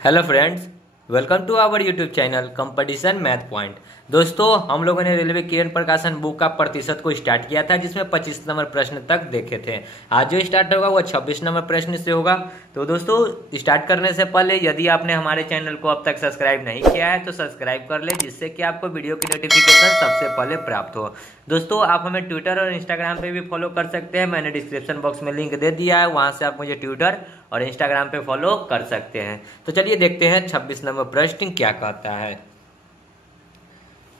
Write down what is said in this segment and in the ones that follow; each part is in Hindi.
Hello friends, welcome to our YouTube channel competition math point. दोस्तों, हम लोगों ने रेलवे किरण प्रकाशन बुक का प्रतिशत को स्टार्ट किया था, जिसमें 25 नंबर प्रश्न तक देखे थे। आज जो स्टार्ट होगा वो 26 नंबर प्रश्न से होगा। तो दोस्तों, स्टार्ट करने से पहले यदि आपने हमारे चैनल को अब तक सब्सक्राइब नहीं किया है तो सब्सक्राइब कर ले, जिससे कि आपको वीडियो की नोटिफिकेशन सबसे पहले प्राप्त हो। दोस्तों, आप हमें ट्विटर और इंस्टाग्राम पे भी फॉलो कर सकते हैं। मैंने डिस्क्रिप्शन बॉक्स में लिंक दे दिया है, वहां से आप मुझे ट्विटर और इंस्टाग्राम पे फॉलो कर सकते हैं। तो चलिए देखते हैं 26 नंबर प्रश्न क्या कहता है।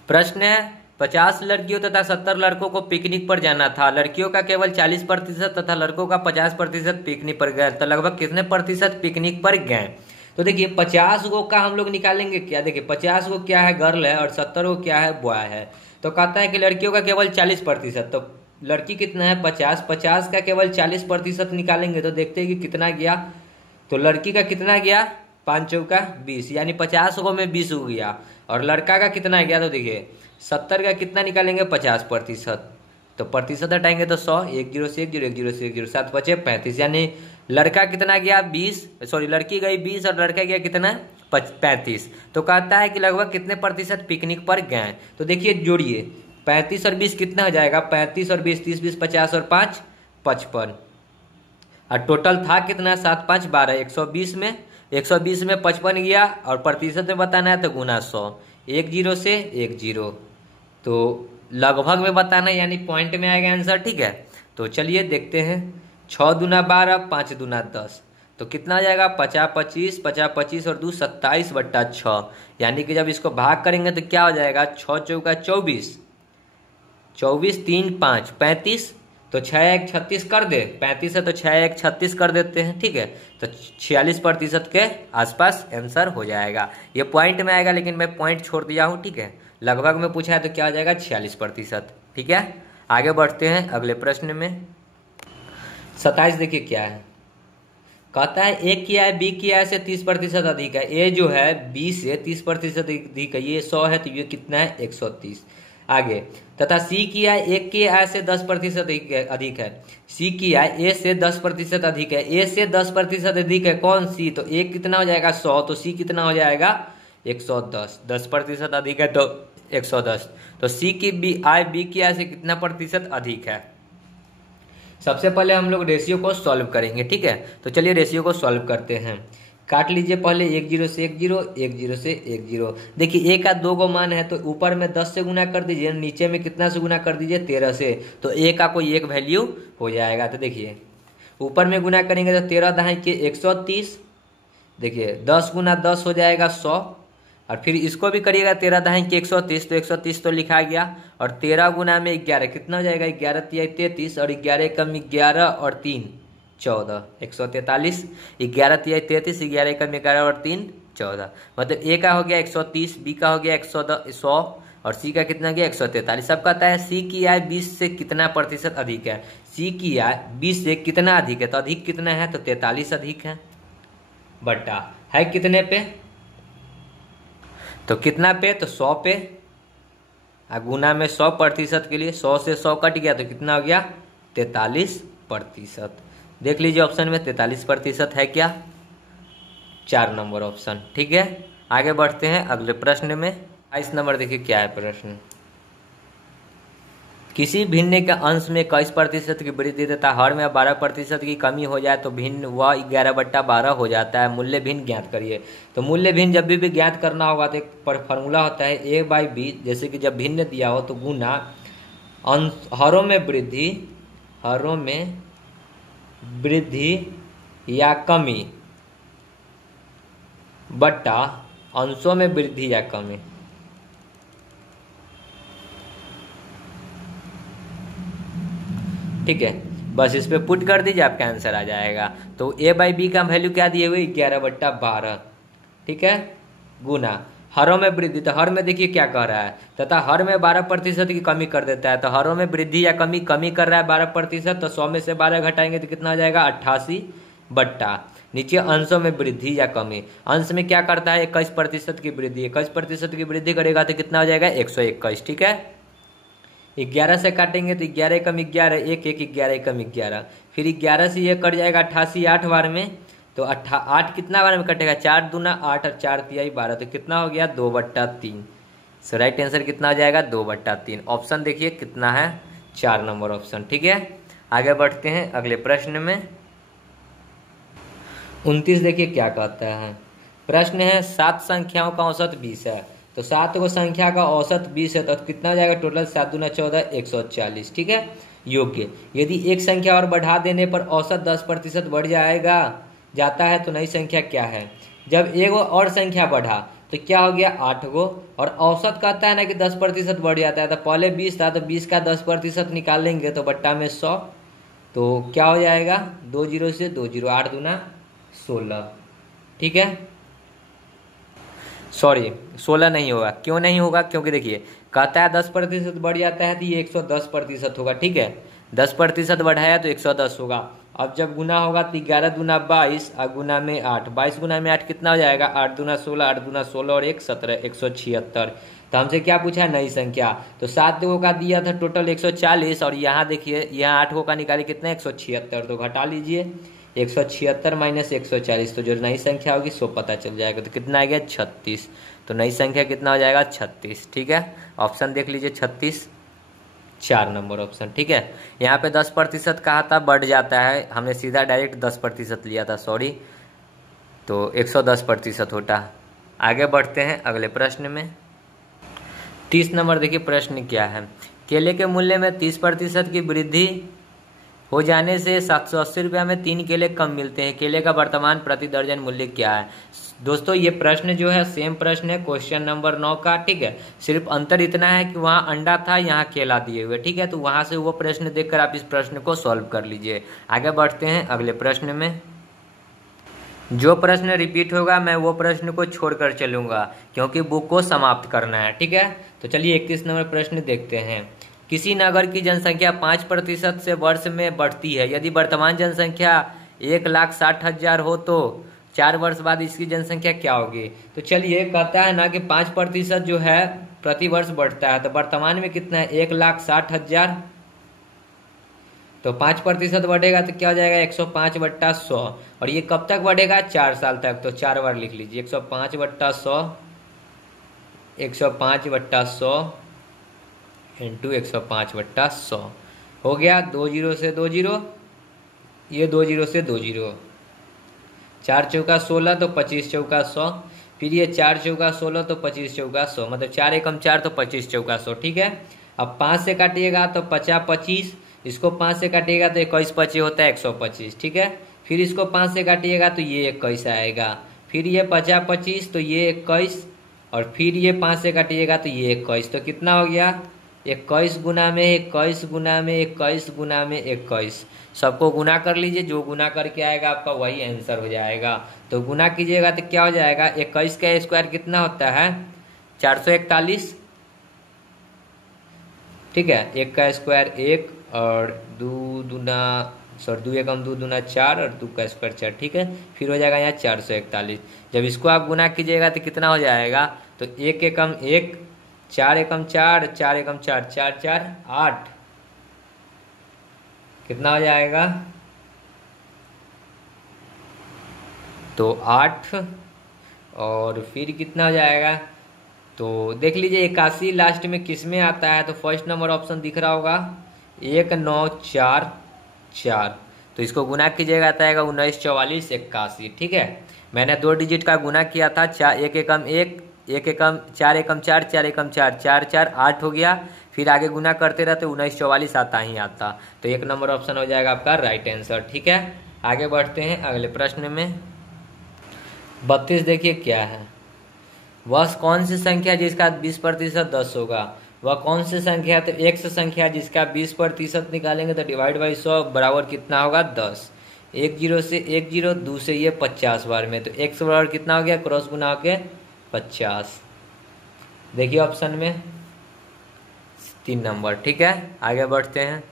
प्रश्न है, 50 लड़कियों तथा 70 लड़कों को पिकनिक पर जाना था। लड़कियों का केवल 40% तथा लड़कों का 50% पिकनिक पर गए, तो लगभग कितने प्रतिशत पिकनिक पर गए? तो देखिए 50 गो का हम लोग निकालेंगे क्या। देखिए 50 गो क्या है, गर्ल है, और 70 गो क्या है, बॉय है। तो कहता है कि लड़कियों का केवल 40%, तो लड़की कितना है 50 का केवल 40% निकालेंगे तो देखते हैं कि कितना गया। तो लड़की का कितना गया, 5 चौका 20, यानी 50 गो में 20 हो गया। और लड़का का कितना गया, तो देखिए 70 का कितना निकालेंगे 50%, तो प्रतिशत हटाएंगे तो 100, 1 0 से 1 0, 1 0 से 1 0, 7 बचे 35, यानी लड़का कितना गया 20, सॉरी लड़की गई 20 और लड़का गया कितना 35। तो कहता है कि लगभग कितने प्रतिशत पिकनिक पर गए। तो देखिए जोड़िए 35 और 20 कितना हो जाएगा, 35 और 20 30 20 50 और 5 55, और टोटल था कितना 7 5 12, 120 में 55 गया, और प्रतिशत में बताना है तो गुना 100, 1 0 से 1 0, तो लगभग में बताना यानी पॉइंट में आएगा आंसर। ठीक है, तो चलिए देखते हैं। 6 दूना 12, 5 दूना 10, तो कितना हो जाएगा 50 25, 50 25 और 2 27/6, यानी कि जब इसको भाग करेंगे तो क्या हो जाएगा, 6 चौका 24, 24 3 5 35, तो 6 1 36 कर दे, 35 है तो 6 1 36 कर देते हैं। ठीक है, तो 46% के आसपास आंसर हो जाएगा। ये पॉइंट में आएगा, लेकिन मैं पॉइंट छोड़ दिया हूँ। ठीक है, लगभग में पूछा है तो क्या हो जाएगा 46%। ठीक है, आगे बढ़ते हैं अगले प्रश्न में। 27 देखिए क्या है, कहता है ए किया है बी किया है से 30% अधिक है। ए जो है बी से 30% अधिक है, ये 100 है तो ये कितना है 130। आगे, तथा सी किया है एक के आय से 10% अधिक है। सी किया है ए से 10% अधिक है। ए से 10% अधिक है कौन, सी, तो ए कितना हो जाएगा 100, तो सी कितना हो जाएगा 110, 10% अधिक है तो 110, तो सी की बी आय बी की आय से कितना प्रतिशत अधिक है। सबसे पहले हम लोग रेशियो को सॉल्व करेंगे। ठीक है, तो चलिए रेशियो को सॉल्व करते हैं। काट लीजिए पहले 1 0 से 1 0, 1 0 से 1 0। देखिए ए का 2 गो मान है तो ऊपर में 10 से गुना कर दीजिए, नीचे में कितना से गुना कर दीजिए 13 से, तो ए का कोई एक वैल्यू हो जाएगा। तो देखिए ऊपर में गुना करेंगे तो 13 दहाई के 130, देखिए 10 गुना 10 हो जाएगा 100, और फिर इसको भी करिएगा 13 दहाई के 130, तो 130 तो लिखा गया, और 13 गुना में 11 कितना हो जाएगा, 11 तिया 33, और 11 कम 11 और 3 14, 143, 11 तिया 33, 11 कम 11 और 3 14, मतलब ए का हो गया 130, बी का हो गया 100 और सी का कितना गया 143। सब कहता है सी की आय 20 से कितना प्रतिशत अधिक है। सी की आय 20 से कितना अधिक है, तो अधिक कितना है, तो 43 अधिक है, बट्टा है कितने पे, तो कितना पे, तो 100 पे, गुना में 100% के लिए 100 से 100 कट गया तो कितना हो गया 43%। देख लीजिए ऑप्शन में 43% है क्या, 4 नंबर ऑप्शन। ठीक है, आगे बढ़ते हैं अगले प्रश्न में। 22 नंबर देखिए क्या है प्रश्न। किसी भिन्न के अंश में 21% की वृद्धि तथा हर में 12% की कमी हो जाए तो भिन्न वह 11/12 हो जाता है। मूल्य भिन्न ज्ञात करिए। तो मूल्य भिन्न जब भी ज्ञात करना होगा तो एक फॉर्मूला होता है a/b, जैसे कि जब भिन्न दिया हो तो गुना हरों में वृद्धि या कमी बट्टा अंशों में वृद्धि या कमी। ठीक है, बस इस पे पुट कर दीजिए, आपका आंसर आ जाएगा। तो a/b का वैल्यू क्या दिए हुए 11/12। ठीक है, गुना हरों में वृद्धि, तो हर में देखिए क्या कह रहा है, तथा हर में 12% की कमी कर देता है। तो हरों में वृद्धि या कमी कर रहा है 12%, तो 100 में से 12 घटाएंगे तो कितना हो जाएगा 88, बट्टा नीचे अंशों में वृद्धि या कमी। अंश में क्या करता है 21% की वृद्धि, 21% की वृद्धि करेगा तो कितना हो जाएगा 121। ठीक है, 11 से काटेंगे तो 11 कम 11, 1 1 11 कम 11, फिर 11 से ये कट जाएगा 88 8 बार में, तो 8 कितना बार में कटेगा, 4 दूना 8 और 4 तिहाई 12, तो कितना हो गया 2/3। सो राइट आंसर कितना हो जाएगा 2/3। ऑप्शन देखिए कितना है, 4 नंबर ऑप्शन। ठीक है, आगे बढ़ते हैं अगले प्रश्न में। 29 देखिए क्या कहता है। प्रश्न है 7 संख्याओं का औसत 20 है, तो 7 को संख्या का औसत 20 है, तो कितना हो जाएगा टोटल, 7 दूना 14 140। ठीक है, योग्य यदि एक संख्या और बढ़ा देने पर औसत 10% बढ़ जाता है तो नई संख्या क्या है। जब एक और संख्या बढ़ा तो क्या हो गया 8 गो, और औसत कहता है ना कि 10% बढ़ जाता है, तो पहले 20 था तो 20 का 10% निकालेंगे तो बट्टा में 100, तो क्या हो जाएगा 2 जीरो से 2 जीरो, 8 दूना 16। ठीक है, सॉरी 16 नहीं होगा, क्यों नहीं होगा, क्योंकि देखिए कहता है 10% बढ़ जाता है तो ये 110% होगा। ठीक है, 10% बढ़ाया तो 110 होगा। अब जब गुना होगा तो 11 दूना 22 और गुना में 8, 22 गुना में 8 कितना हो जाएगा, 8 दूना 16, 8 दूना 16 और 1 17, 176। तो हमसे क्या पूछा है, नई संख्या। तो 7 गो का दिया था टोटल 140, और यहाँ देखिए यहाँ 8 गो का निकाले कितना 176, तो घटा लीजिए 176 माइनस 140, तो जो नई संख्या होगी सो पता चल जाएगा, तो कितना आ गया 36। तो नई संख्या कितना हो जाएगा 36। ठीक है, ऑप्शन देख लीजिए 36, 4 नंबर ऑप्शन। ठीक है, यहाँ पे 10% कहा था बढ़ जाता है, हमने सीधा डायरेक्ट 10% लिया था, सॉरी, तो 110% होता। आगे बढ़ते हैं अगले प्रश्न में। 30 नंबर देखिए प्रश्न क्या है। केले के मूल्य में 30% की वृद्धि हो जाने से 780 रुपया में 3 केले कम मिलते हैं। केले का वर्तमान प्रति दर्जन मूल्य क्या है। दोस्तों ये प्रश्न जो है सेम प्रश्न है क्वेश्चन नंबर 9 का। ठीक है, सिर्फ अंतर इतना है कि वहाँ अंडा था, यहाँ केला दिए हुए। ठीक है, तो वहाँ से वो प्रश्न देखकर आप इस प्रश्न को सॉल्व कर लीजिए। आगे बढ़ते हैं अगले प्रश्न में। जो प्रश्न रिपीट होगा मैं वो प्रश्न को छोड़कर चलूंगा, क्योंकि बुक को समाप्त करना है। ठीक है, तो चलिए 31 नंबर प्रश्न देखते हैं। किसी नगर की जनसंख्या 5% से वर्ष में बढ़ती है। यदि वर्तमान जनसंख्या 1,60,000 हो तो 4 वर्ष बाद इसकी जनसंख्या क्या होगी। तो चलिए कहता है ना कि 5% जो है प्रति वर्ष बढ़ता है, तो वर्तमान में कितना है 1,60,000, तो 5% बढ़ेगा तो क्या हो जाएगा 105/100, और ये कब तक बढ़ेगा 4 साल तक, तो 4 बार लिख लीजिए 105/100, 105/100 इंटू 105/100 हो गया। 2 जीरो से 2 जीरो, ये 2 जीरो से 2 जीरो, 4 चौका 16 तो 25 चौका 100, फिर ये 4 चौका 16 तो 25 चौका 100, मतलब 4 एकम 4 तो 25 चौका 100। ठीक है, अब 5 से काटिएगा तो 50 25, इसको 5 से काटिएगा तो 21 25 होता है 125। ठीक है, फिर इसको 5 से काटिएगा तो ये 21 आएगा, फिर ये 50 25 तो ये 21, और फिर ये 5 से काटिएगा तो ये 21, तो कितना हो गया 21 गुना में 21 गुना में 21 गुना में 21। सबको गुना कर लीजिए, जो गुना करके आएगा आपका वही आंसर हो जाएगा। तो गुना कीजिएगा तो क्या हो जाएगा 21 का स्क्वायर कितना होता है 441। ठीक है, 1 का स्क्वायर 1 और 2 एकम 2 दूना 4 और 2 का स्क्वायर 4। ठीक है, फिर हो जाएगा यहाँ 441। जब इसको आप गुना कीजिएगा तो कितना हो जाएगा, तो 1 एकम 1, 4 एकम 4, 4 एकम 4, 4 4 8, कितना हो जाएगा तो 8, और फिर कितना हो जाएगा, तो देख लीजिए 81 लास्ट में किस में आता है, तो फर्स्ट नंबर ऑप्शन दिख रहा होगा 1944, तो इसको गुना कीजिएगा तो आएगा 19 44 81। ठीक है, मैंने 2 डिजिट का गुना किया था, 1 एकम 1, 1 एकम 4 एकम 4, 4 एकम 4, 4 4 8 हो गया, फिर आगे गुना करते रहते 19 44 आता ही आता, तो 1 नंबर ऑप्शन हो जाएगा आपका राइट आंसर। ठीक है, आगे बढ़ते हैं अगले प्रश्न में। 32 देखिए क्या है। वह कौन सी संख्या जिसका 20% 10 होगा। वह कौन सी संख्या है, तो x संख्या जिसका 20% निकालेंगे तो डिवाइड बाई 100 बराबर कितना होगा 10। 1 जीरो से 1 जीरो, 2 से ये 50 बार में, तो x बराबर कितना हो गया क्रॉस गुना के 50। देखिए ऑप्शन में 3 नंबर। ठीक है, आगे बढ़ते हैं।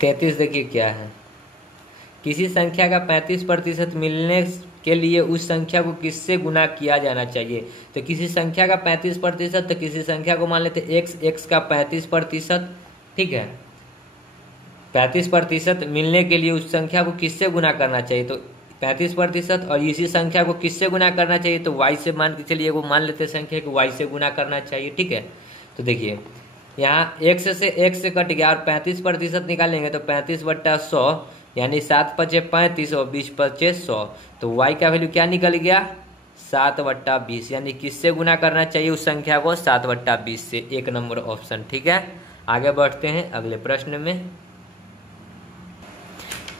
33 देखिए क्या है। किसी संख्या का 35% मिलने के लिए उस संख्या को किससे गुना किया जाना चाहिए। तो किसी संख्या का 35%, तो किसी संख्या को मान लेते x का 35%। ठीक है, 35% मिलने के लिए उस संख्या को किससे गुना करना चाहिए, तो 35%। और इसी संख्या को किससे गुना करना चाहिए, तो y से मान के चलिए, वो मान लेते हैं संख्या को y से गुना करना चाहिए, ठीक है। तो देखिए यहाँ x से कट गया और 35% निकालेंगे तो 35/100 यानी 7×5 = 35 और 20×5 = 100। तो y का वैल्यू क्या निकल गया, 7/20, यानी किससे गुना करना चाहिए उस संख्या को, 7/20 से। 1 नंबर ऑप्शन, ठीक है। आगे बढ़ते हैं अगले प्रश्न में।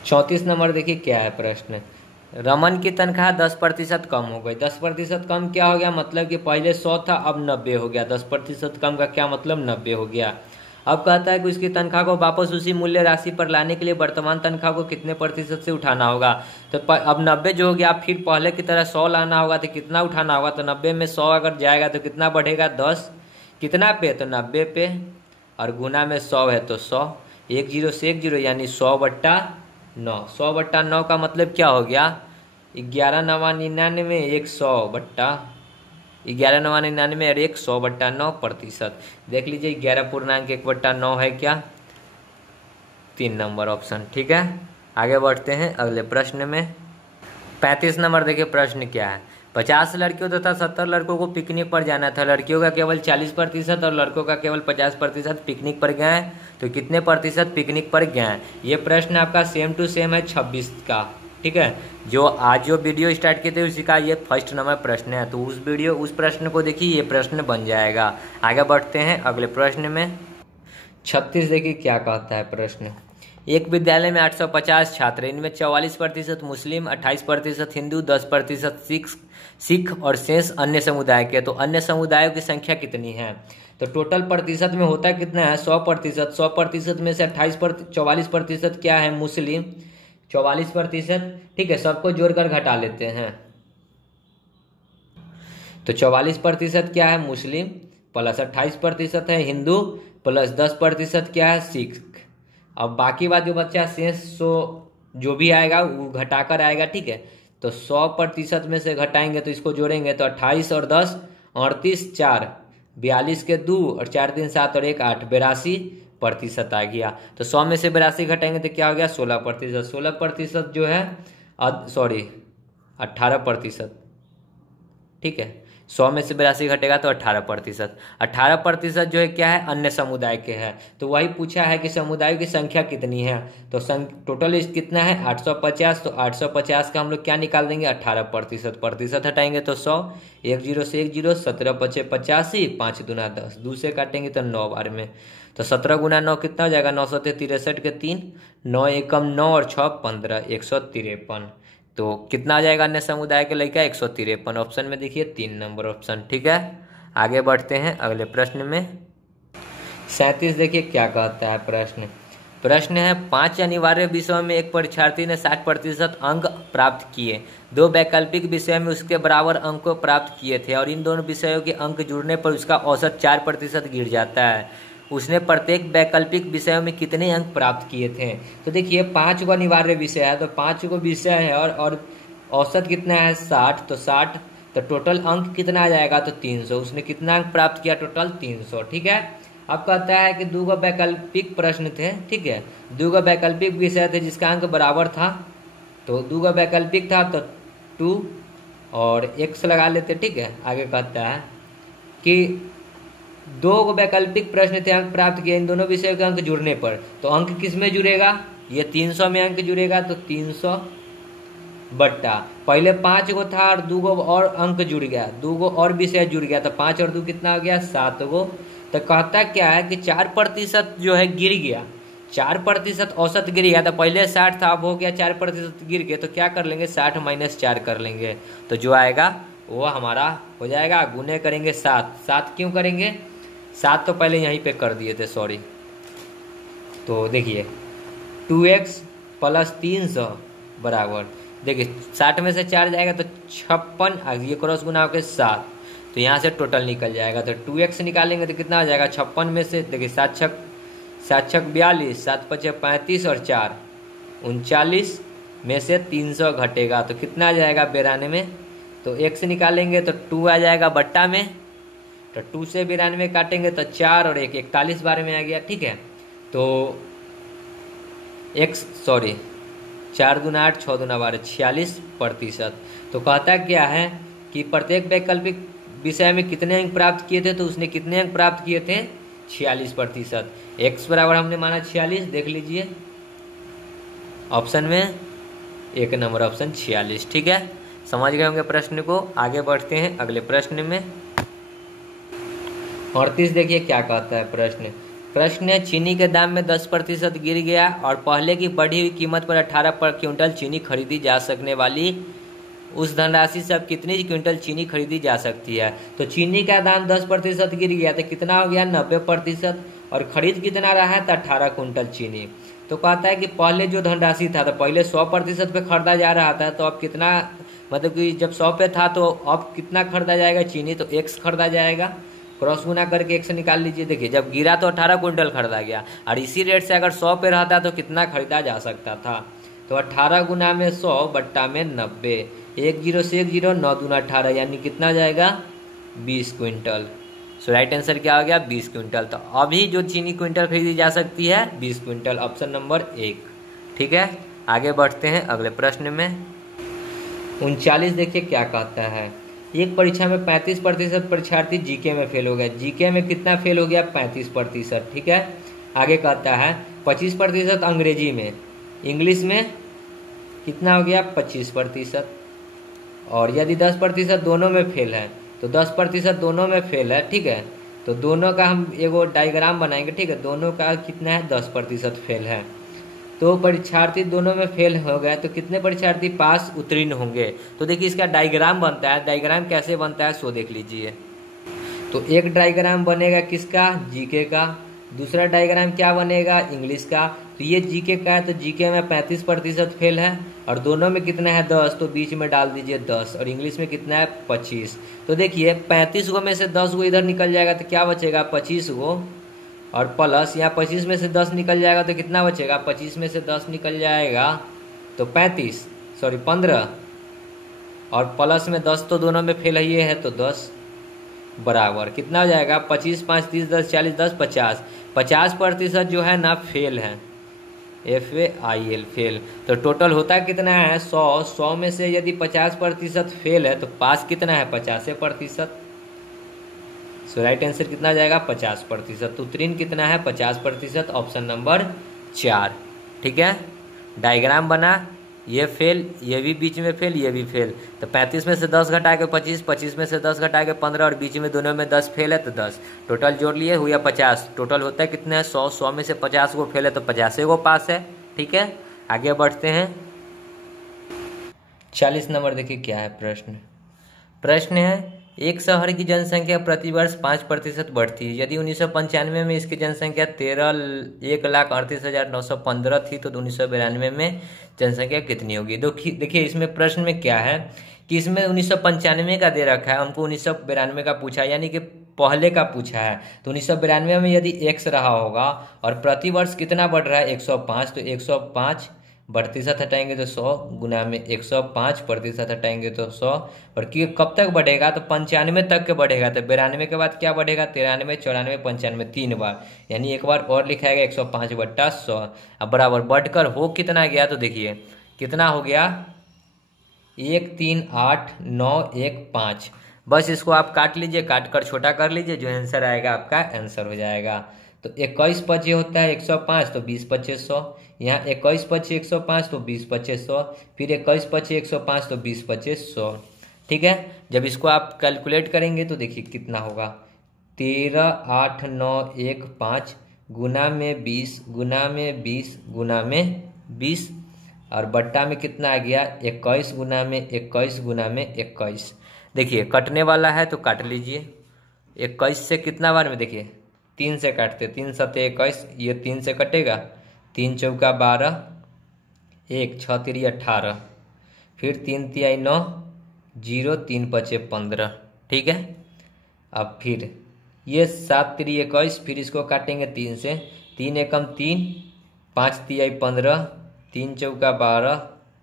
34 नंबर देखिए क्या है प्रश्न। रमन की तनख्वाह 10% कम हो गई। 10% कम क्या हो गया, मतलब कि पहले 100 था अब 90 हो गया। 10% कम का क्या मतलब, 90 हो गया। अब कहता है कि उसकी तनख्वाह को वापस उसी मूल्य राशि पर लाने के लिए वर्तमान तनख्वाह को कितने प्रतिशत से उठाना होगा। तो अब 90 जो हो गया, अब फिर पहले की तरह 100 लाना होगा, तो कितना उठाना होगा, तो 90 में 100 अगर जाएगा तो कितना बढ़ेगा, 10 कितना पे, तो 90 पे, और गुना में 100 है तो 100, 1 0 से 1 0 यानी 100/9। 100/9 का मतलब क्या हो गया, 11,99 11,99 और 100/9%। देख लीजिए 11.1/9 है क्या, 3 नंबर ऑप्शन, ठीक है। आगे बढ़ते हैं अगले प्रश्न में। 35 नंबर देखिए प्रश्न क्या है। 50 लड़कियों तथा 70 लड़कों को पिकनिक पर जाना था। लड़कियों का केवल 40% और लड़कों का केवल 50% पिकनिक पर गए, तो कितने प्रतिशत पिकनिक पर गए। ये प्रश्न आपका सेम टू सेम है 26 का, ठीक है। जो आज जो वीडियो स्टार्ट किए थे उसी का ये फर्स्ट नंबर प्रश्न है, तो उस प्रश्न को देखिए, ये प्रश्न बन जाएगा। आगे बढ़ते हैं अगले प्रश्न में। 36 देखिए क्या कहता है प्रश्न। एक विद्यालय में 850 छात्र, इनमें 44% मुस्लिम, 28% हिंदू, 10% सिख और शेष अन्य समुदाय के। तो अन्य समुदायों की संख्या कितनी है, तो टोटल प्रतिशत में होता कितना है, 100%। 100% में से 44% क्या है, मुस्लिम 44%, ठीक है। सबको जोड़कर घटा लेते हैं, तो 44% क्या है, मुस्लिम, प्लस 28% है हिंदू, प्लस 10% क्या है, सिख। अब बाकी बात जो बच्चा शेष जो भी आएगा वो घटाकर आएगा, ठीक है। तो 100% में से घटाएंगे तो इसको जोड़ेंगे तो 28 और 10 38, 4 42 के 2 और 4 3 7 और 1 8 82% आ गया। तो 100 में से 82 घटाएंगे तो क्या हो गया, 16%। 16% जो है सॉरी 18%, ठीक है। 100 में से 82 घटेगा तो 18%। 18% जो है क्या है, अन्य समुदाय के है। तो वही पूछा है कि समुदायों की संख्या कितनी है, तो टोटल कितना है 850। तो 850 का हम लोग क्या निकाल देंगे, 18%। प्रतिशत हटाएंगे तो 100, 1 0 से 1 0, 17 5 85, 5 दूना 10, 2 से काटेंगे तो 9 बार में, तो 17 × 9 कितना हो जाएगा, 963 के 3, 9 एकम 9 और 6 15, 153। तो कितना आ जाएगा अन्य समुदाय के लड़का, 153। ऑप्शन में देखिए 3 नंबर ऑप्शन, ठीक है। आगे बढ़ते हैं अगले प्रश्न में। 37 देखिए क्या कहता है प्रश्न है 5 अनिवार्य विषयों में एक परीक्षार्थी ने 60% अंक प्राप्त किए। 2 वैकल्पिक विषय में उसके बराबर अंक को प्राप्त किए थे और इन दोनों विषयों के अंक जुड़ने पर उसका औसत 4% गिर जाता है। उसने प्रत्येक वैकल्पिक विषयों में कितने अंक प्राप्त किए थे। तो देखिए 5 को अनिवार्य विषय है, तो 5 को विषय है और औसत कितना है 60, तो 60, तो टोटल अंक कितना आ जाएगा, तो 300। उसने कितना अंक प्राप्त किया, टोटल 300, ठीक है। अब कहता है कि 2 वैकल्पिक प्रश्न थे, ठीक है। 2 वैकल्पिक विषय थे जिसका अंक बराबर था, तो 2 वैकल्पिक था तो 2 और x लगा लेते, ठीक है। आगे कहता है कि 2 वैकल्पिक प्रश्न थे, अंक प्राप्त किए इन दोनों विषयों के अंक जुड़ने पर, तो अंक किस में जुड़ेगा, ये 300 में अंक जुड़ेगा, तो 300 बट्टा पहले 5 गो था और 2 और अंक जुड़ गया, 2 और विषय जुड़ गया, तो 5 और 2 कितना हो गया, 7 गो। तो कहता क्या है कि 4% जो है गिर गया, 4% औसत गिर गया। तो पहले 60 था, अब हो गया 4% गिर गया, तो क्या कर लेंगे, 60 - 4 कर लेंगे, तो जो आएगा वो हमारा हो जाएगा, गुने करेंगे 7 क्यों करेंगे, 7 तो पहले यहीं पे कर दिए थे, सॉरी। तो देखिए 2x + 300 बराबर, देखिए 60 में से 4 जाएगा तो 56, ये क्रॉस गुना होकर 7, तो यहाँ से टोटल निकल जाएगा। तो 2x निकालेंगे तो कितना आ जाएगा, 56 में से देखिए 7 छक 42, 7 5 35 और 4 39 में से 300 घटेगा, तो कितना आ जाएगा 92। तो x निकालेंगे तो 2 आ जाएगा बट्टा में, तो 2 से 92 काटेंगे तो 4 और 1 41 बार में आ गया, ठीक है। तो 4 दूना 8, 6 दूना 12, 46%। तो कहता क्या है कि प्रत्येक वैकल्पिक विषय में कितने अंक प्राप्त किए थे, तो उसने कितने अंक प्राप्त किए थे, 46%। x बराबर हमने माना 46, देख लीजिए ऑप्शन में 1 नंबर ऑप्शन 46। ठीक है, समझ गए होंगे प्रश्न को। आगे बढ़ते हैं अगले प्रश्न में। 38 देखिए क्या कहता है प्रश्न चीनी के दाम में 10% गिर गया और पहले की बढ़ी हुई कीमत पर 18 पर क्विंटल चीनी खरीदी जा सकने वाली उस धनराशि से अब कितनी क्विंटल चीनी खरीदी जा सकती है। तो चीनी का दाम 10% गिर गया तो कितना हो गया, 90%, और खरीद कितना रहा है, तो 18 क्विंटल चीनी। तो कहता है कि पहले जो धनराशि था तो पहले 100% पे खरीदा जा रहा था, तो अब कितना, मतलब कि जब 100 पे था तो अब कितना खरीदा जाएगा चीनी, तो x खरीदा जाएगा। क्रॉस गुना करके x निकाल लीजिए। देखिए जब गिरा तो 18 क्विंटल खरीदा गया, और इसी रेट से अगर 100 पे रहता तो कितना खरीदा जा सकता था, तो 18 गुना में 100 बट्टा में 90, 1 0 से 1 0, 9 दूना 18, यानी कितना जाएगा, 20 क्विंटल। सो राइट आंसर क्या हो गया, 20 क्विंटल। तो अभी जो चीनी क्विंटल खरीदी जा सकती है 20 क्विंटल, ऑप्शन नंबर 1। ठीक है, आगे बढ़ते हैं अगले प्रश्न में। 39 देखिए क्या कहता है, एक परीक्षा में 35% परीक्षार्थी जीके में फेल हो गया। जीके में कितना फेल हो गया, 35%। ठीक है, आगे कहता है 25% अंग्रेजी में, इंग्लिश में कितना हो गया, 25%। और यदि 10% दोनों में फेल है, तो 10% दोनों में फेल है। ठीक है, तो दोनों का हम एगो डायग्राम बनाएंगे। ठीक है, दोनों का कितना है, 10% फेल है। तो परीक्षार्थी दोनों में फेल हो गए तो कितने परीक्षार्थी पास उत्तीर्ण होंगे। तो देखिए इसका डायग्राम बनता है, डायग्राम कैसे बनता है सो देख लीजिए। तो एक डायग्राम बनेगा किसका, जीके का, दूसरा डायग्राम क्या बनेगा, इंग्लिश का। तो ये जीके का है, तो जीके में 35% फेल है, और दोनों में कितना है, 10, तो बीच में डाल दीजिए 10, और इंग्लिश में कितना है, 25। तो देखिए 35 गो में से 10 गो इधर निकल जाएगा तो क्या बचेगा, 25 गो, और प्लस यहाँ 25 में से 10 निकल जाएगा तो कितना बचेगा, 25 में से 10 निकल जाएगा तो 15, और प्लस में 10 तो दोनों में फेल ही है, तो 10 बराबर कितना हो जाएगा, 25 5 30 10 40 10 50, 50% जो है ना फेल है, FAIL फेल। तो टोटल होता कितना है, 100 में से यदि 50% फेल है तो पास कितना है, 50%। सो राइट आंसर कितना जाएगा, 50%। तो उत्तीर्ण कितना है, 50%, ऑप्शन नंबर 4। ठीक है, डायग्राम बना, ये फेल, ये भी बीच में फेल, ये भी फेल। तो 35 में से 10 घटा के 25, 25 में से 10 घटा के 15, और बीच में दोनों में 10 फेल है तो 10, टोटल जोड़ लिए हुआ 50। टोटल होता है कितना है, 100 में से 50 को फेल है तो 50 को पास है। ठीक है, आगे बढ़ते हैं। 40 नंबर देखिए क्या है प्रश्न है, एक शहर की जनसंख्या प्रतिवर्ष 5% बढ़ती है। यदि 1995 में इसकी जनसंख्या 1,38,915 थी तो 1992 में जनसंख्या कितनी होगी। देखिए इसमें प्रश्न में क्या है कि इसमें 1995 का दे रखा है, हमको 1992 का पूछा है, यानी कि पहले का पूछा है। तो 1992 में यदि x रहा होगा और प्रतिवर्ष कितना बढ़ रहा है, 105, तो 105 प्रतिशत हटाएंगे तो 100 गुना में 105% हटाएंगे तो 100, और कब तक बढ़ेगा, तो 95 तक के बढ़ेगा। तो 92 के बाद क्या बढ़ेगा, 93 94 95, 3 बार, यानी एक बार और लिखाएगा 105/100। अब बराबर बढ़कर हो कितना गया, तो देखिए कितना हो गया, 138,915। बस इसको आप काट लीजिए, काट कर छोटा कर लीजिए, जो आंसर आएगा आपका आंसर हो जाएगा। तो 21 पचे होता है 105, तो 20 पचे 100, यहाँ 21 पचे 105 तो 20 पचे 100, फिर 21 पचे 105 तो 20 पचे 100। ठीक है, जब इसको आप कैलकुलेट करेंगे तो देखिए कितना होगा, 13,8,915 गुना में 20 गुना में 20 गुना में 20, और बट्टा में कितना आ गया, 21 गुना में 21 गुना में 21। देखिए कटने वाला है तो काट लीजिए, 21 से कितना बार में, देखिए 3 से काटते, 3 7 21, ये 3 से कटेगा, 3 चौका 12, 1 6 3 18, फिर 3 तिहाई 9, 0 3 पचे 15। ठीक है, अब फिर ये 7 3 21, फिर इसको काटेंगे 3 से, 3 एकम 3, 5 तिहाई 15, 3 चौका 12,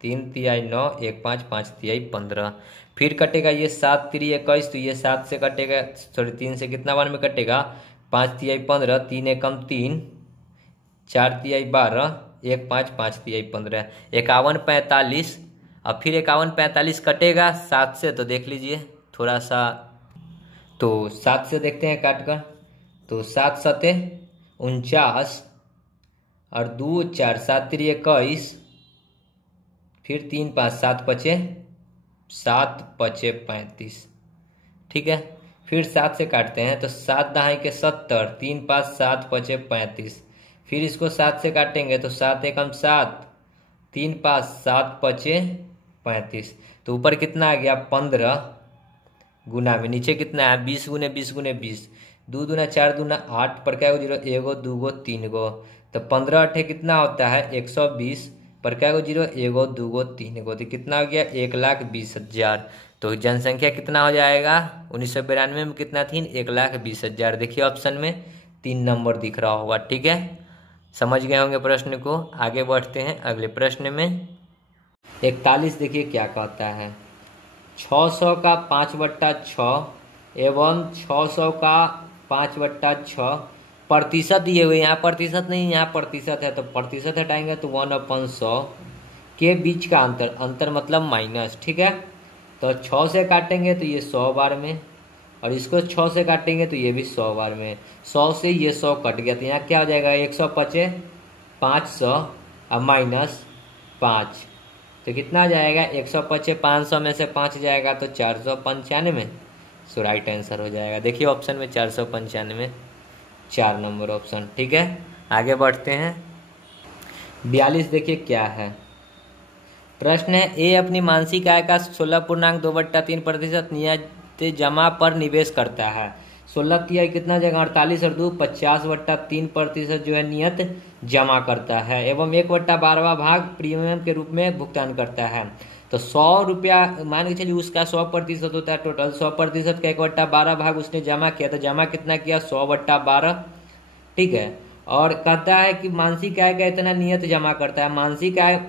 3 तिहाई 9, 1 5 5 तिहाई 15, फिर कटेगा ये 7 3 21, तो ये 7 से कटेगा, सॉरी 3 से कितना बार में कटेगा, 5 तिहाई 15, 3 एकम 3, 4 तिहाई 12, एक 5 5 तिहाई 15, 51 45, अब फिर 51 45 कटेगा 7 से, तो देख लीजिए थोड़ा सा, तो 7 से देखते हैं काट कर, तो 7 सते 49 और 2 4 7 3 21, फिर 3 5 7 पचे 35, ठीक है। फिर 7 से काटते हैं तो 7 दहाई के 70, 3 5 7 पचे 35, फिर इसको 7 से काटेंगे तो 7 एकम 7, 3 5 7 पचे 35, तो ऊपर कितना आ गया 15 गुना में, नीचे कितना है 20 गुने 20 गुने 20, 2 दूना 4 दूना 8, पर क्या हो जीरो, एगो दूगो तीन गो, तो 15 अठे कितना होता है 120, पर क्या हो जीरो, एगो दूगो तीन गो, तो कितना हो गया 1,20,000। तो जनसंख्या कितना हो जाएगा 1992 में कितना थी 1,20,000। देखिए ऑप्शन में 3 नंबर दिख रहा होगा, ठीक है। समझ गए होंगे प्रश्न को। आगे बढ़ते हैं अगले प्रश्न में। 41 देखिए क्या कहता है, 600 का 5/6 एवं 600 का 5/6 प्रतिशत दिए हुए, यहाँ प्रतिशत नहीं यहाँ प्रतिशत है, तो प्रतिशत हटाएंगे तो 1/100 के बीच का अंतर मतलब माइनस, ठीक है। तो 6 से काटेंगे तो ये 100 बार में, और इसको 6 से काटेंगे तो ये भी 100 बार में, 100 से ये 100 कट गया, तो यहाँ क्या हो जाएगा 125 500 और माइनस 5, तो कितना आ जाएगा 125 500 में से 5 जाएगा तो 495, सो राइट आंसर हो जाएगा। देखिए ऑप्शन में 495, 4 नंबर ऑप्शन, ठीक है। आगे बढ़ते हैं 42 देखिए क्या है, प्रश्न है ए अपनी मासिक आय का 16.2/3% नियत जमा पर निवेश करता है। 16 तिहाई कितना जगह 48 और 2 50/3% जो है नियत जमा करता है, एवं 1/12वां भाग प्रीमियम के रूप में भुगतान करता है। तो 100 रुपया मान के चलिए उसका 100% होता है टोटल, 100% का 1/12 भाग उसने जमा किया, तो जमा कितना किया 100/12, ठीक है। और कहता है कि मासिक आय का इतना नियत जमा करता है, मासिक आय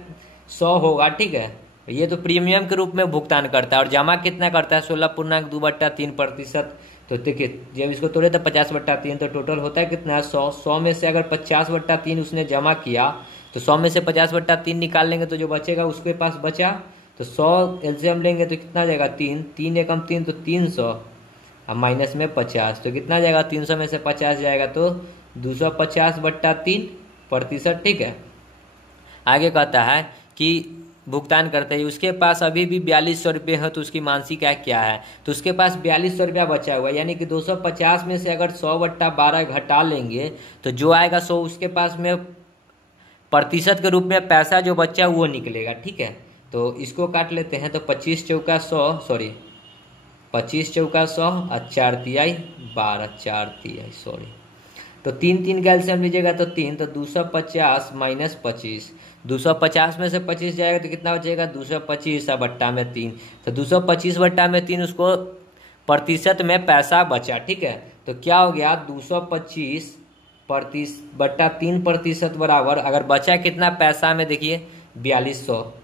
100 होगा, ठीक है। ये तो प्रीमियम के रूप में भुगतान करता है, और जमा कितना करता है 16.2/3%। तो देखिए जब इसको तोड़े तो 50/3, तो टोटल होता है कितना 100, 100 में से अगर 50/3 उसने जमा किया तो 100 में से 50/3 निकाल लेंगे तो जो बचेगा उसके पास बचा, तो 100 एलसीएम लेंगे तो कितना जाएगा 3, 3 एकम 3 तो 300 और माइनस में 50, तो कितना जाएगा 300 में से 50 जाएगा तो 250/3%, ठीक है। आगे कहता है कि भुगतान करते हैं, उसके पास अभी भी 4200 रुपये है, तो उसकी मासिक आय क्या है, तो उसके पास 4200 रुपया बचा हुआ है, यानी कि 250 में से अगर 100/12 घटा लेंगे तो जो आएगा 100 उसके पास में प्रतिशत के रूप में पैसा जो बचा वो निकलेगा, ठीक है। तो इसको काट लेते हैं, तो 25 चौका 100 सॉरी 25 चौका 100 और 4 तिहाई 12 4 तिहाई सॉरी, तो 3 का एलसीएम लीजिएगा तो 3, तो 250 माइनस 25, 250 में से 25 जाएगा तो कितना बचेगा 225/3, तो 225/3 उसको प्रतिशत में पैसा बचा, ठीक है। तो क्या हो गया 225/3% बराबर, अगर बचा कितना पैसा में देखिए 4200,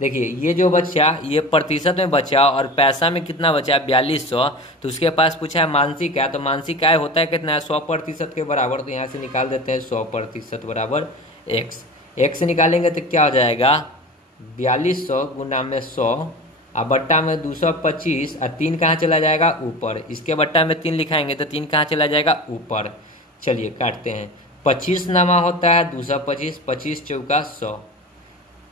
देखिए ये जो बचा ये प्रतिशत में बचा और पैसा में कितना बचा 4200, तो उसके पास पूछा है मासिक आय, तो मासिक आय होता है कितना है 100% के बराबर, तो यहाँ से निकाल देते हैं 100% बराबर x, x निकालेंगे तो क्या हो जाएगा 4200 गुना में 100 और बट्टा में 225 और 3 कहाँ चला जाएगा ऊपर, इसके बट्टा में 3 लिखाएंगे तो 3 कहाँ चला जाएगा ऊपर। चलिए काटते हैं, 25 नामा होता है 225, 25 चौका 100,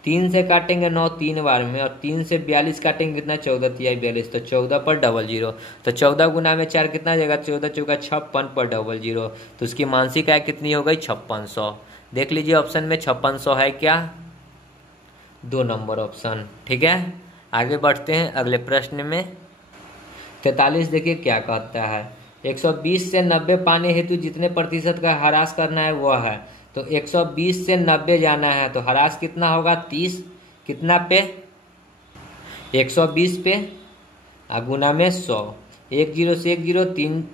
3 से काटेंगे 9 3 बार में, और 3 से 42 काटेंगे कितना 14 तिहाई 42, तो 14/00, तो 14 गुना में 4 कितना जाएगा 14 चौका 56/00, तो उसकी मासिक आय कितनी हो गई 5600। देख लीजिए ऑप्शन में 5600 है क्या, 2 नंबर ऑप्शन, ठीक है। आगे बढ़ते हैं अगले प्रश्न में 43 देखिए क्या कहता है, 120 से 90 पाने हेतु जितने प्रतिशत का ह्रास करना है वह है, तो 120 से 90 जाना है तो ह्रास कितना होगा 30, कितना पे 120 पे गुना में 100, 1 0 से 1 0, 3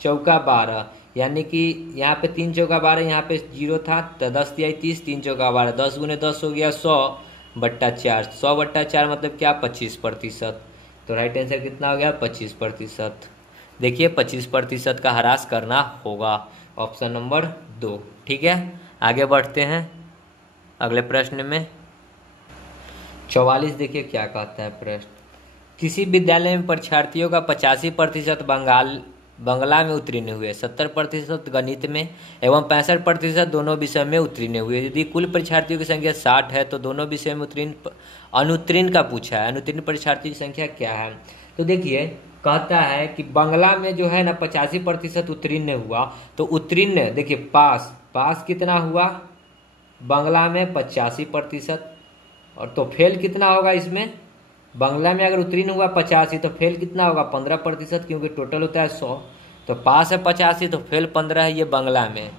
चौका 12, यानी कि यहाँ पे 3 चौका 12, यहाँ पे 0 था तो 10 तिहाई 30, 3 चौका 12, 10 गुने 10 हो गया 100/4, 100/4 मतलब क्या 25%, तो राइट आंसर कितना हो गया 25%। देखिए 25% का ह्रास करना होगा, ऑप्शन नंबर 2, ठीक है। आगे बढ़ते हैं अगले प्रश्न में 44 देखिए क्या कहता है प्रश्न। किसी विद्यालय में परीक्षार्थियों का 85% बंगला में उत्तीर्ण हुए, 70% गणित में एवं 65% दोनों विषय में उत्तीर्ण हुए। यदि कुल परीक्षार्थियों की संख्या 60 है तो दोनों विषय में अनुत्तीर्ण का पूछा है। अनुत्तीर्ण परीक्षार्थियों की संख्या क्या है? तो देखिए कहता है कि बंगला में जो है ना 85% उत्तीर्ण हुआ, तो उत्तीर्ण देखिए पास कितना हुआ बंगला में 85%, और तो फेल कितना होगा इसमें? बंगला में अगर उत्तीर्ण हुआ 85 तो फेल कितना होगा? 15%, क्योंकि टोटल होता है 100। तो पास है 85 तो फेल 15 है ये बंगला में।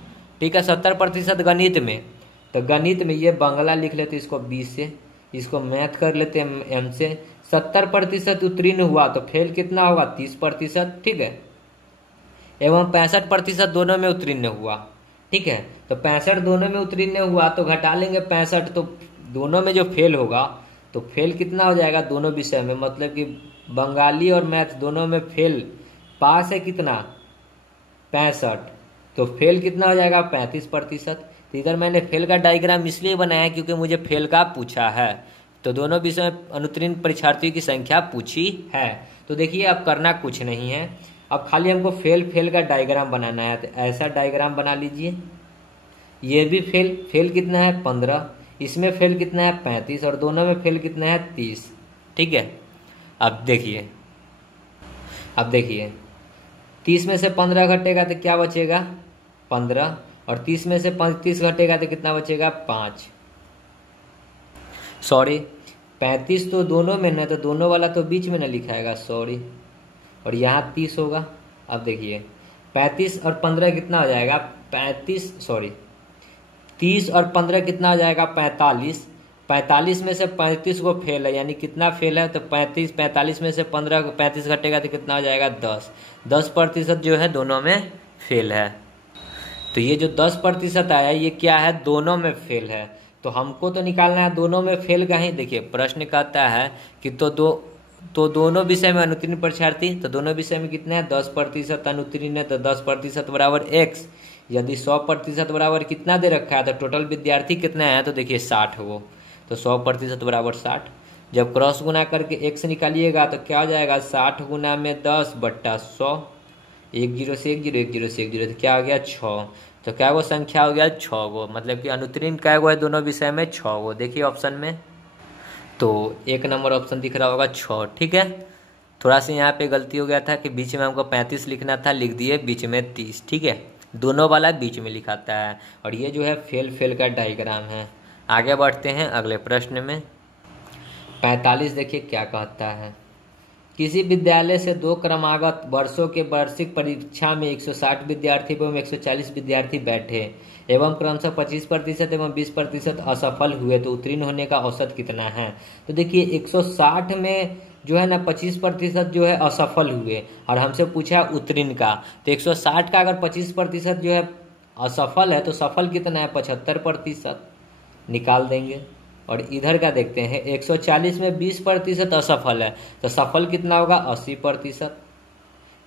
ठीक है, 70% गणित में, तो गणित में ये बंगला लिख लेते इसको 20 से, इसको मैथ कर लेते हैं एम से। 70% उत्तीर्ण हुआ तो फेल कितना होगा? 30%। ठीक है, एवं 65% दोनों में उत्तीर्ण हुआ। ठीक है, तो 65 दोनों में उत्तीर्ण हुआ तो घटा लेंगे 65, तो दोनों में जो फेल होगा तो फेल कितना हो जाएगा दोनों विषय में? मतलब कि बंगाली और मैथ दोनों में फेल। पास है कितना? 65, तो फेल कितना हो जाएगा? 35%। तो इधर मैंने फेल का डायग्राम इसलिए बनाया क्योंकि मुझे फेल का पूछा है। तो दोनों विषय में अनुत्तीर्ण परीक्षार्थियों की संख्या पूछी है। तो देखिए अब करना कुछ नहीं है, अब खाली हमको फेल का डायग्राम बनाना है। तो ऐसा डायग्राम बना लीजिए। ये भी फेल कितना है? 15, इसमें फेल कितना है? 35, और दोनों में फेल कितना है? 30। ठीक है, अब देखिए 30 में से 15 घटेगा तो क्या बचेगा? 15, और 30 में से 35 घटेगा तो कितना बचेगा? 5। सॉरी, 35 तो दोनों में ना, तो दोनों वाला तो बीच में ना लिखाएगा, सॉरी, और यहाँ 30 होगा। अब देखिए 35 और 15 कितना हो जाएगा? 30 और 15 कितना हो जाएगा? 45। 45 में से 35 को फेल है, यानी कितना फेल है? तो 45 में से 15 35 घटेगा तो कितना हो जाएगा? 10% जो है दोनों में फेल है। तो ये जो 10% आया ये क्या है? दोनों में फेल है। तो हमको तो निकालना है दोनों में फेल का ही। देखिए प्रश्न कहता है कि तो दोनों विषय में अनुत्तीर्ण परीक्षार्थी, तो दोनों विषय में कितने हैं? 10% अनुत्तीर्ण है, तो 10% बराबर x। यदि 100% बराबर कितना दे रखा है? तो टोटल विद्यार्थी कितने हैं? तो देखिए 60 वो, तो 100% बराबर 60। जब क्रॉस गुना करके x निकालिएगा तो क्या हो जाएगा? 60 गुना में 10 बट्टा 100, 1 0 से 1 0, 1 0 से 1 0, तो क्या हो गया? 6। तो क्या वो संख्या हो गया? 6 गो। मतलब कि अनुत्तीर्ण क्या गो है दोनों विषय में? 6 गो। देखिए ऑप्शन में तो 1 नंबर ऑप्शन दिख रहा होगा 6। ठीक है, थोड़ा सा यहाँ पे गलती हो गया था कि बीच में हमको 35 लिखना था, लिख दिए बीच में 30। ठीक है, दोनों वाला बीच में लिखाता है, और ये जो है फेल का डायग्राम है। आगे बढ़ते हैं अगले प्रश्न में। 45 देखिए क्या कहता है। किसी विद्यालय से 2 क्रमागत वर्षों के वार्षिक परीक्षा में 160 विद्यार्थी एवं 140 विद्यार्थी बैठे एवं क्रमशः 25% एवं 20% असफल हुए, तो उत्तीर्ण होने का औसत कितना है? तो देखिए 160 में जो है ना 25% जो है असफल हुए, और हमसे पूछा उत्तीर्ण का। तो 160 का अगर 25% जो है असफल है तो सफल कितना है? 75%, निकाल देंगे। और इधर का देखते हैं 140 में 20% असफल है, तो सफल कितना होगा? 80%।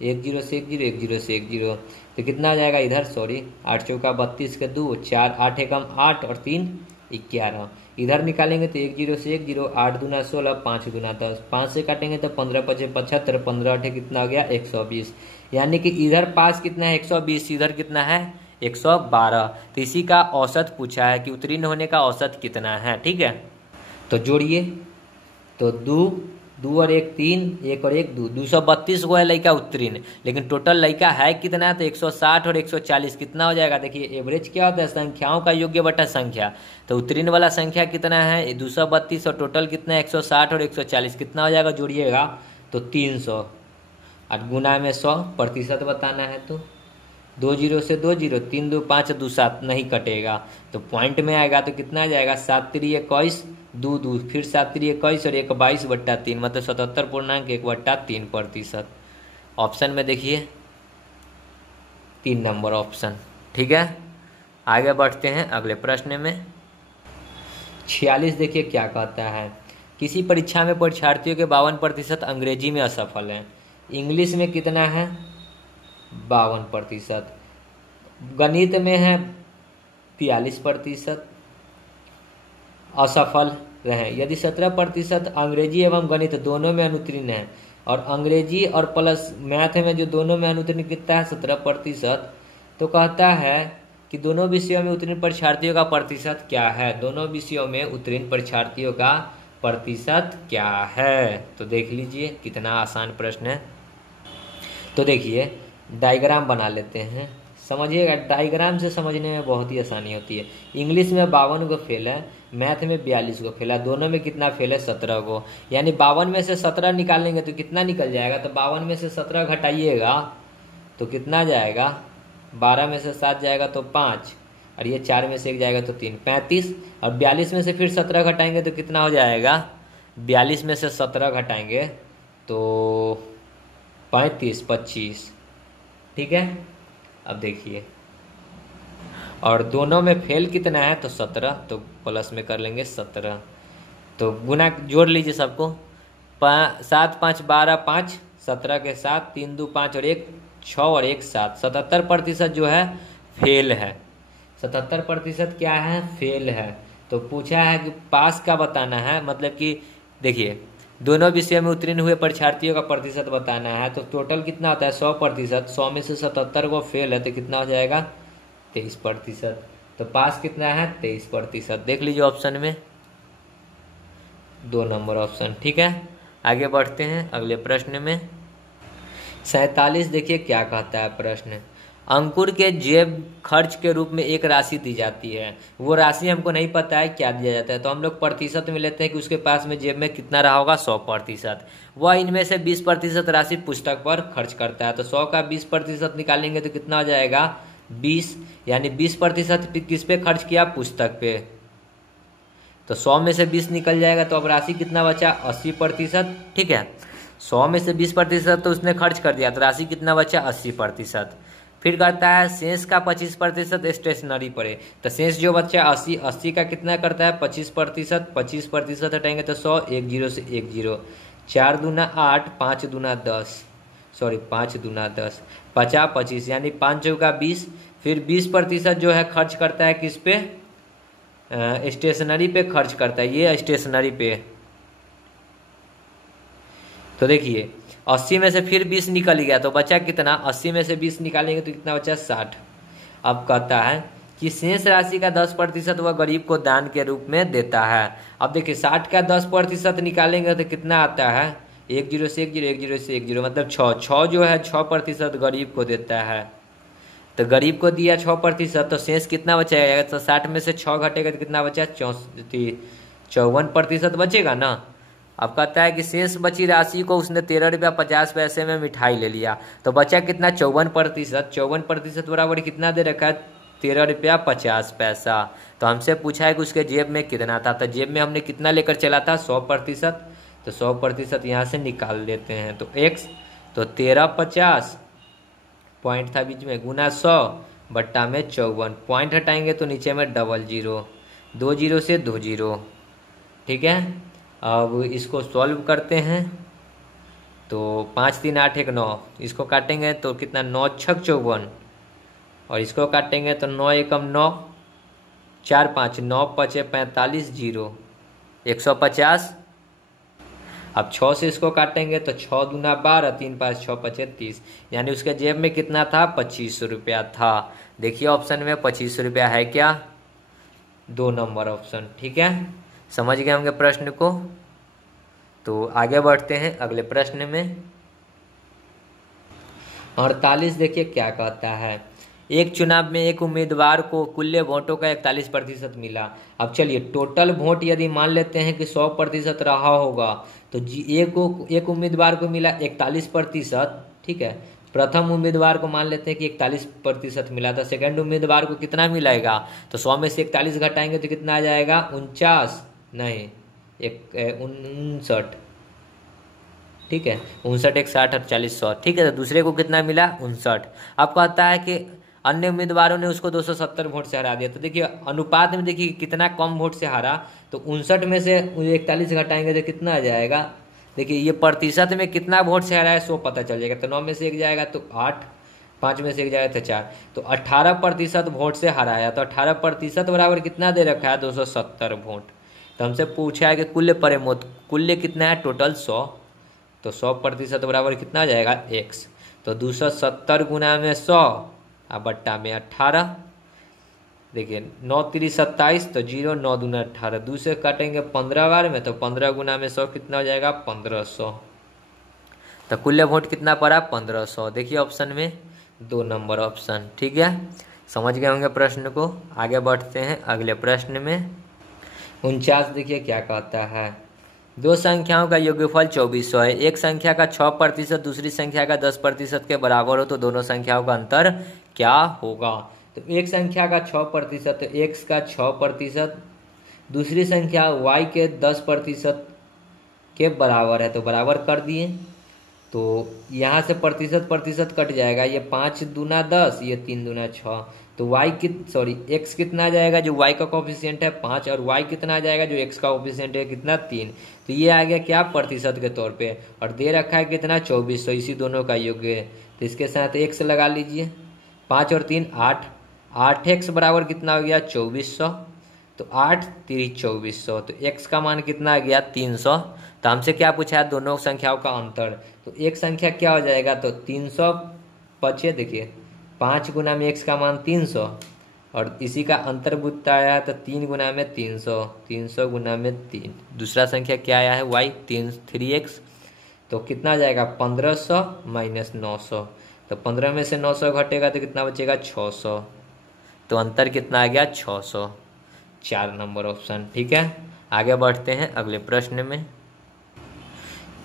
1 0 से 1 0, 1 0 से 1 0, तो कितना आ जाएगा इधर? सॉरी, 8 चौका 32 के 2, 4 8 एकम 8 और 3 11। इधर निकालेंगे तो 1 0 से 1 0, 8 दूना 16, 5 दूना 10, 5 से काटेंगे तो 15 5 75, 15 8 कितना हो गया? 120। यानी कि इधर पास कितना है? 120, इधर कितना है? 112। तो इसी का औसत पूछा है कि उत्तीर्ण होने का औसत कितना है। ठीक है, तो जोड़िए, तो 2 और 1 3, 1 और 1 2, 232 गो है लड़का उत्तीर्ण, लेकिन टोटल लड़का है कितना है? तो 160 और 140 कितना हो जाएगा? देखिए एवरेज क्या होता है? संख्याओं का योग्य बटा संख्या। तो उत्तीर्ण वाला संख्या कितना है? 232, और टोटल कितना है? 160 और 140 कितना हो जाएगा? जोड़िएगा तो 300, और गुना में 100% बताना है। तो 2 0 से 2 0, 3 2 5 2 7 नहीं कटेगा, तो पॉइंट में आएगा तो कितना आ जाएगा? 7 3 21, 2 2, फिर 7 3 21 और 1 22/3, मतलब 77.1/3%। ऑप्शन में देखिए 3 नंबर ऑप्शन। ठीक है, आगे बढ़ते हैं अगले प्रश्न में। 46 देखिए क्या कहता है। किसी परीक्षा में परीक्षार्थियों के 52% अंग्रेजी में असफल हैं, इंग्लिश में कितना है? 52%, गणित में है 43%, असफल रहे। यदि 17% अंग्रेजी एवं गणित दोनों में अनुत्तीर्ण है, और अंग्रेजी और प्लस मैथ में जो दोनों में अनुत्तीर्ण कितना है 17%, तो कहता है कि दोनों विषयों में उत्तीर्ण परीक्षार्थियों का प्रतिशत क्या है। दोनों विषयों में उत्तीर्ण परीक्षार्थियों का प्रतिशत क्या है। तो देख लीजिए कितना आसान प्रश्न है। तो देखिए डायग्राम बना लेते हैं, समझिएगा। डायग्राम से समझने में बहुत ही आसानी होती है। इंग्लिश में 52 को फेल है, मैथ में 42 को फेल है, दोनों में कितना फेल है 17 को। यानी 52 में से 17 निकालेंगे तो कितना निकल जाएगा, तो 52 में से 17 घटाइएगा तो कितना जाएगा, 12 में से 7 जाएगा तो 5, और ये 4 में से 1 जाएगा तो 3, 35। और 42 में से फिर 17 घटाएंगे तो कितना हो जाएगा, 42 में से 17 घटाएंगे तो 35, 25। ठीक है, अब देखिए, और दोनों में फेल कितना है तो 17, तो प्लस में कर लेंगे 17। तो गुना जोड़ लीजिए सबको, 7 5 12, 5 17 के साथ, 3 2 5 और 1 6 और 1 7। 77% जो है फेल है। 77% क्या है, फेल है। तो पूछा है कि पास का बताना है, मतलब कि देखिए दोनों विषय में उत्तीर्ण हुए परीक्षार्थियों का प्रतिशत बताना है। तो टोटल कितना होता है 100%, 100 में से 77 को फेल है तो कितना हो जाएगा 23%। तो पास कितना है 23%। देख लीजिए ऑप्शन में 2 नंबर ऑप्शन। ठीक है, आगे बढ़ते हैं अगले प्रश्न में। 47 देखिए क्या कहता है प्रश्न। अंकुर के जेब खर्च के रूप में एक राशि दी जाती है, वो राशि हमको नहीं पता है क्या दिया जाता है, तो हम लोग प्रतिशत में लेते हैं कि उसके पास में जेब में कितना रहा होगा 100%। वह इनमें से 20% राशि पुस्तक पर खर्च करता है। तो 100 का 20% निकालेंगे तो कितना हो जाएगा 20, यानी 20% किस पे खर्च किया, पुस्तक पे। तो 100 में से 20 निकल जाएगा, तो अब राशि कितना बचा 80%। ठीक है, 100 में से 20% तो उसने खर्च कर दिया, तो राशि कितना बचा 80%। फिर करता है शेष का 25% स्टेशनरी पड़े। तो शेष जो बच्चा 80, 80 का कितना करता है 25%, 25% हटाएंगे तो 100, 1 0 से 1 0, 4 दूना 8, 5 दूना 10, सॉरी 5 दूना 10, 50 25, यानी 5 चौका 20। फिर 20% जो है खर्च करता है किस पे, स्टेशनरी पे खर्च करता है, ये स्टेशनरी पे। तो देखिए 80 में से फिर 20 निकल गया, तो बचा कितना, 80 में से 20 निकालेंगे तो कितना बचा 60। अब कहता है कि शेष राशि का 10% वह गरीब को दान के रूप में देता है। अब देखिए 60 का 10% निकालेंगे तो कितना आता है 1 0 से 1 0, 1 0 से 1 0, मतलब 6 जो है 6% गरीब को देता है। तो गरीब को दिया 6%, तो शेष कितना बचाएगा, तो 60 में से 6 घटेगा तो कितना बचा 54% बचेगा ना। अब कहता है कि शेष बची राशि को उसने 13 रुपया 50 पैसे में मिठाई ले लिया, तो बचा कितना 54%। 54% बराबर कितना दे रखा है 13 रुपया 50 पैसा। तो हमसे पूछा है कि उसके जेब में कितना था, तो जेब में हमने कितना लेकर चला था 100%, तो 100% यहाँ से निकाल देते हैं। तो x तो 13 50 पॉइंट था बीच में, गुना 100 बट्टा में 54, पॉइंट हटाएंगे तो नीचे में 00, 2 0 से 2 0। ठीक है, अब इसको सॉल्व करते हैं। तो 5 3 8 1 9, इसको काटेंगे तो कितना 9 6 54, और इसको काटेंगे तो 9 1 9, 4 5 9 5 45 0, 150। अब 6 से इसको काटेंगे तो 6 दूना 12, 3 5 6 5 30, यानी उसके जेब में कितना था 25 रुपया था। देखिए ऑप्शन में 25 रुपया है क्या, 2 नंबर ऑप्शन। ठीक है, समझ गए होंगे प्रश्न को। तो आगे बढ़ते हैं अगले प्रश्न में। 48 देखिए क्या कहता है। एक चुनाव में एक उम्मीदवार को कुल वोटों का 41% मिला। अब चलिए टोटल वोट यदि मान लेते हैं कि 100% रहा होगा, तो एक उम्मीदवार को मिला 41%। ठीक है, प्रथम उम्मीदवार को मान लेते हैं कि 41% मिला था, सेकंड उम्मीदवार को कितना मिलेगा, तो 100 में से 41 घटाएंगे तो कितना आ जाएगा 49, नहीं 59। ठीक है, 59 1 60 48 100। ठीक है, तो दूसरे को कितना मिला 59। अब कहता है कि अन्य उम्मीदवारों ने उसको 270 वोट से हरा दिया। तो देखिए अनुपात में देखिए कितना कम वोट से हारा, तो 59 में से 41 घटाएंगे तो कितना आ जाएगा, देखिए ये प्रतिशत में कितना वोट से हरा है 100 पता चल जाएगा। तो 9 में से 1 जाएगा तो 8, 5 में से 1 जाएगा तो 4, तो 18% वोट से हराया। तो 18% बराबर कितना दे रखा है 270 वोट। तो हमसे पूछा है कि कुल्य परेमोत, कुल्य कितना है टोटल 100, तो 100% बराबर कितना हो जाएगा x। तो 270 गुना में 100 और बट्टा में 18। देखिए 9 3 27, तो 0 9 दूना 18, 2 से काटेंगे 15 बार में, तो 15 गुना में 100 कितना हो जाएगा 1500। तो कुल्य वोट कितना पड़ा 1500। देखिए ऑप्शन में 2 नंबर ऑप्शन। ठीक है, समझ गए होंगे प्रश्न को। आगे बढ़ते हैं अगले प्रश्न में। 49 देखिए क्या कहता है, दो संख्याओं का योगफल 2400 है। एक संख्या का 6% दूसरी संख्या का 10% के बराबर हो तो दोनों संख्याओं का अंतर क्या होगा। तो एक संख्या का 6%, तो x का 6%, दूसरी संख्या y के 10% के बराबर है, तो बराबर कर दिए। तो यहाँ से प्रतिशत प्रतिशत कट जाएगा, ये 5 दूना 10, ये 3 दूना 6, तो x कितना आ जाएगा, जो y का कोफिशिएंट है 5, और y कितना आ जाएगा, जो x का कोफिशिएंट है कितना 3। तो ये आ गया क्या प्रतिशत के तौर पे, और दे रखा है कितना 2400, इसी दोनों का योग है। तो इसके साथ x लगा लीजिए, 5 और 3 8, 8x बराबर कितना हो गया 2400, तो 8 3 2400, तो x का मान कितना आ गया 300। तो हमसे क्या पूछा है, दोनों संख्याओं का अंतर। तो एक संख्या क्या हो जाएगा, तो 300 बचे, देखिए 5 गुना में x का मान 300, और इसी का अंतर बताया तो 3 गुना में 300, 300 गुना में 3, दूसरा संख्या क्या आया है y 3x, तो कितना जाएगा 1500 माइनस 900, तो 15 में से 900 घटेगा तो कितना बचेगा 600, तो अंतर कितना आ गया 600। 4 नंबर ऑप्शन। ठीक है, आगे बढ़ते हैं अगले प्रश्न में।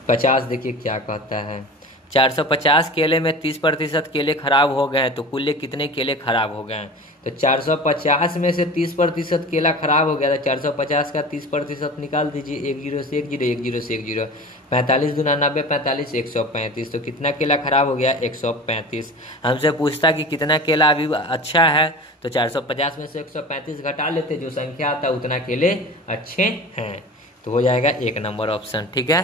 50 देखिए क्या कहता है, 450 केले में 30% केले खराब हो गए हैं, तो कुल कितने केले खराब हो गए हैं। तो 450 में से 30% केला खराब हो गया, तो 450 का 30% निकाल दीजिए, 1 0 से 1 0, 1 0 से 1 0, 45 दूना 90, 45 135, तो कितना केला खराब हो गया 135। हमसे पूछता कि कितना केला अभी अच्छा है, तो 450 में से 135 घटा लेते, जो संख्या आता है उतना केले अच्छे हैं, तो हो जाएगा 1 नंबर ऑप्शन। ठीक है,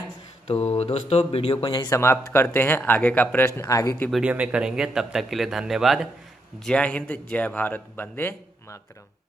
तो दोस्तों वीडियो को यहीं समाप्त करते हैं, आगे का प्रश्न आगे की वीडियो में करेंगे। तब तक के लिए धन्यवाद। जय हिंद, जय भारत, वंदे मातरम।